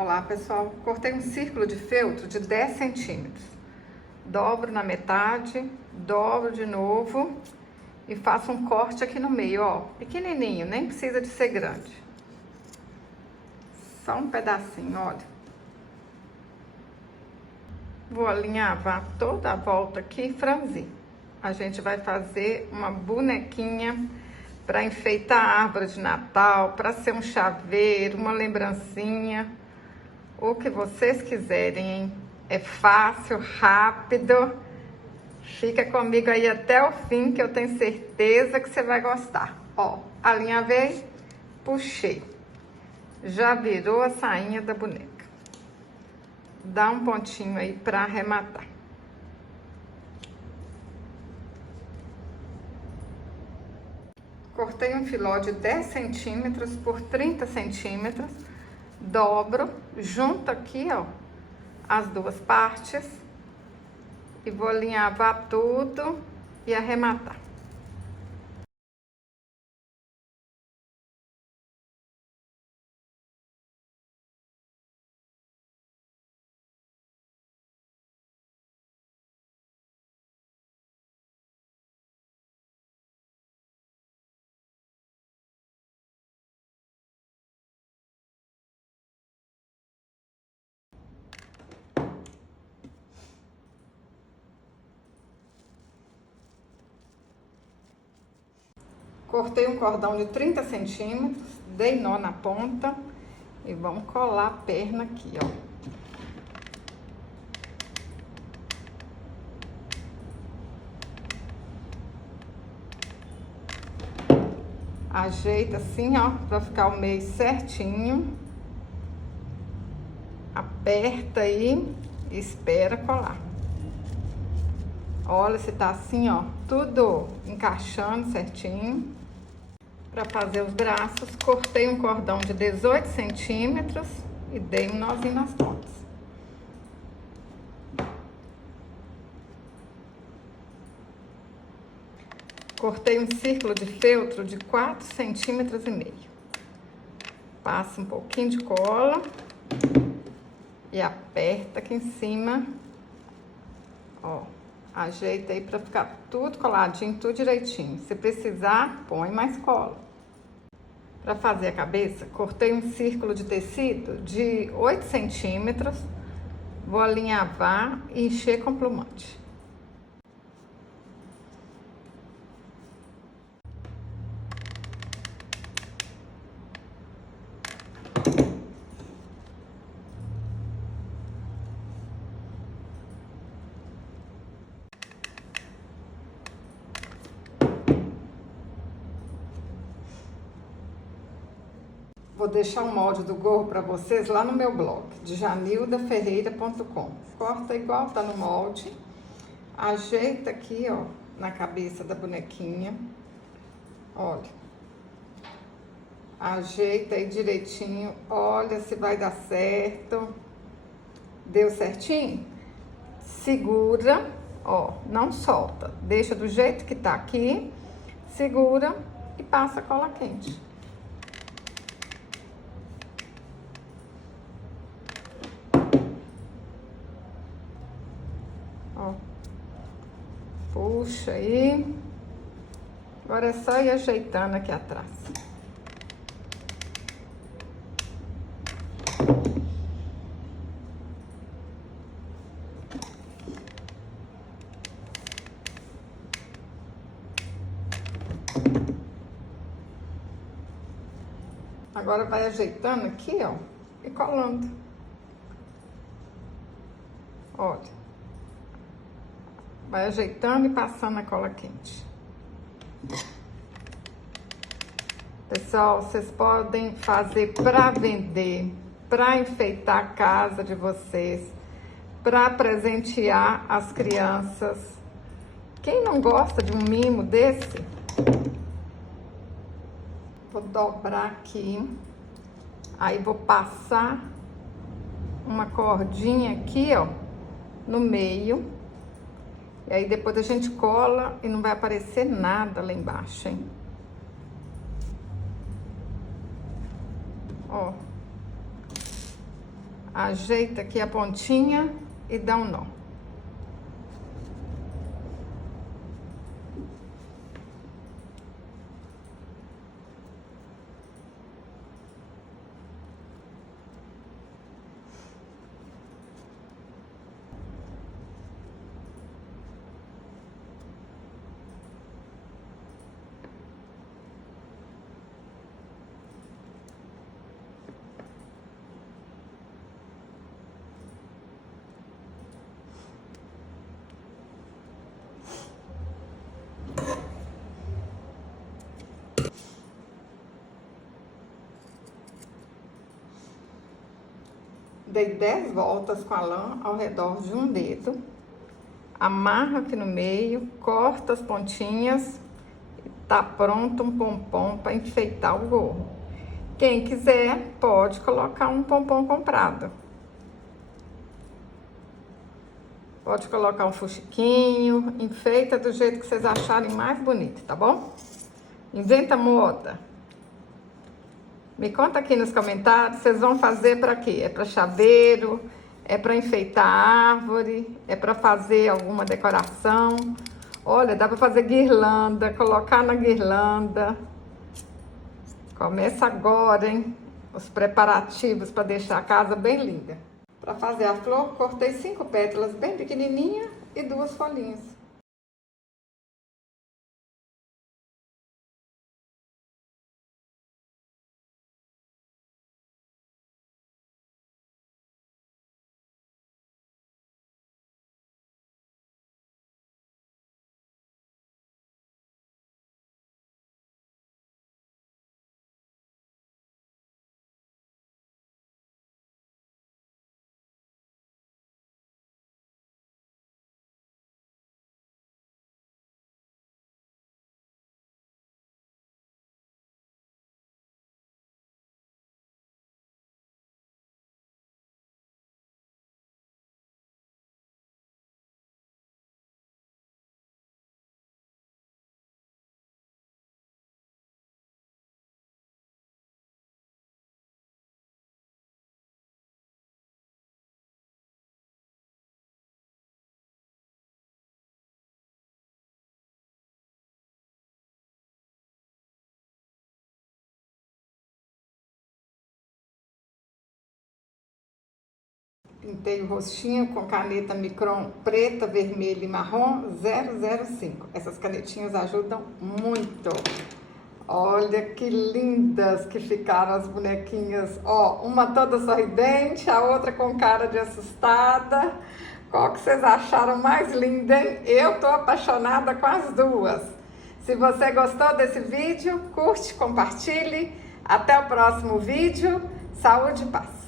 Olá pessoal, cortei um círculo de feltro de 10 centímetros, dobro na metade, dobro de novo e faço um corte aqui no meio, ó, pequenininho, nem precisa de ser grande, só um pedacinho, olha. Vou alinhavar toda a volta aqui e franzir. A gente vai fazer uma bonequinha para enfeitar a árvore de Natal, para ser um chaveiro, uma lembrancinha. O que vocês quiserem, hein? É fácil, rápido. Fica comigo aí até o fim, que eu tenho certeza que você vai gostar. Ó, alinhavei, puxei. Já virou a sainha da boneca. Dá um pontinho aí para arrematar. Cortei um filó de 10 centímetros por 30 centímetros. Dobro, junto aqui, ó, as duas partes e vou alinhavar tudo e arrematar. Cortei um cordão de 30 centímetros, dei nó na ponta e vamos colar a perna aqui, ó. Ajeita assim, ó, pra ficar o meio certinho. Aperta aí e espera colar. Olha se tá assim, ó, tudo encaixando certinho. Para fazer os braços, cortei um cordão de 18 centímetros e dei um nozinho nas pontas. Cortei um círculo de feltro de 4,5 centímetros. Passa um pouquinho de cola e aperta aqui em cima, ó. Ajeita aí para ficar tudo coladinho, tudo direitinho. Se precisar, põe mais cola. Para fazer a cabeça, cortei um círculo de tecido de 8 centímetros. Vou alinhavar e encher com plumante. Vou deixar o molde do gorro para vocês lá no meu blog, djanildaferreira.com. Corta igual tá no molde. Ajeita aqui, ó, na cabeça da bonequinha. Olha. Ajeita aí direitinho. Olha se vai dar certo. Deu certinho? Segura, ó, não solta. Deixa do jeito que tá aqui. Segura e passa cola quente. Ó, puxa aí. Agora é só ir ajeitando aqui atrás. Agora vai ajeitando aqui, ó, e colando. Olha. Vai ajeitando e passando a cola quente. Pessoal, vocês podem fazer para vender, para enfeitar a casa de vocês, para presentear as crianças. Quem não gosta de um mimo desse? Vou dobrar aqui. Aí vou passar uma cordinha aqui, ó, no meio. E aí depois a gente cola e não vai aparecer nada lá embaixo, hein? Ó. ajeita aqui a pontinha e dá um nó. Dei 10 voltas com a lã ao redor de um dedo, amarra aqui no meio, corta as pontinhas e tá pronto um pompom para enfeitar o gorro. Quem quiser pode colocar um pompom comprado. Pode colocar um fuxiquinho, enfeita do jeito que vocês acharem mais bonito, tá bom? Inventa moda. Me conta aqui nos comentários, vocês vão fazer para quê? É para chaveiro? É para enfeitar a árvore? É para fazer alguma decoração? Olha, dá para fazer guirlanda, colocar na guirlanda. Começa agora, hein? Os preparativos para deixar a casa bem linda. Para fazer a flor, cortei 5 pétalas bem pequenininhas e 2 folhinhas. Pintei o rostinho com caneta Micron preta, vermelha e marrom 005. Essas canetinhas ajudam muito. Olha que lindas que ficaram as bonequinhas. Ó, uma toda sorridente, a outra com cara de assustada. Qual que vocês acharam mais linda, hein? Eu tô apaixonada com as duas. Se você gostou desse vídeo, curte, compartilhe. Até o próximo vídeo. Saúde e paz.